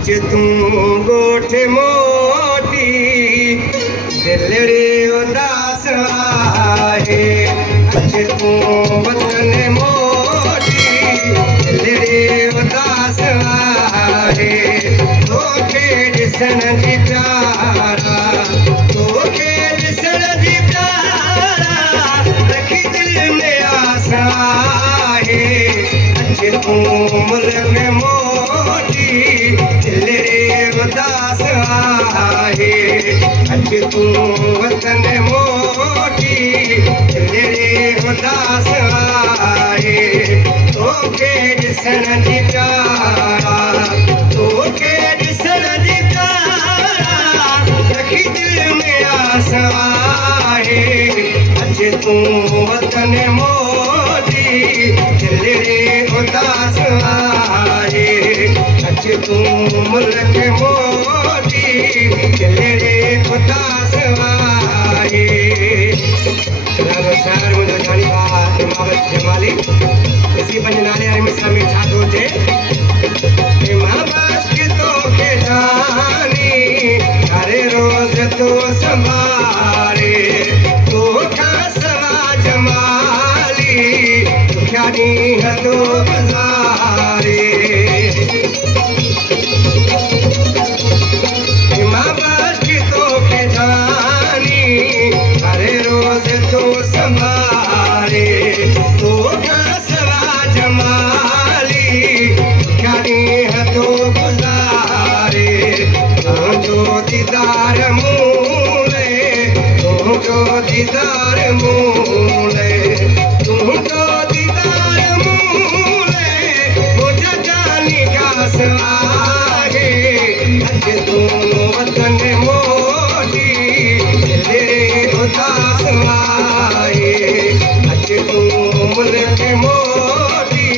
अच तू गोठ मोटी दिलड़ी उदास आहे अच तू वतन मोटी दिलड़ी उदास आहे तोखे ॾिसण जी प्यारा तोखे ॾिसण जी प्यारा रखी दिल में आस आहे अच तू मुल्क मोटी दिलड़ी उदास आहे अच तू वतन मोटी दिलड़ी उदास आहे तोखे ॾिसण जी प्यारा तोखे ॾिसण जी प्यारा रखी दिल में आस आहे अच तू वतन मोटी दिलड़ी उदास आहे अच तू मुल्क मोटी दिलड़ी उदास आहे शायर मुझे जानी बा इमामत जमाली इसी पंज नाले वाले मिसरा में छा थो अचे मां बस के तोखे जानी हर रोज तो संभाले तोखा सवा जमाली दुखिया ॾींहं तो गुज़ारे मां बस के तोखे जानी हर रोज तो संभाले तोखा सवा जमाली दुखिया ॾींहं तो गुज़ारे तुंहिंजो दीदार मूले तुंहिंजो दीदार मूले तुंहिंजो दीदार मूले मुंहिंजा जानी घास आहे अच तूं वतन मोटी दिलड़ी उदास आहे अच तूं मुल्क मोटी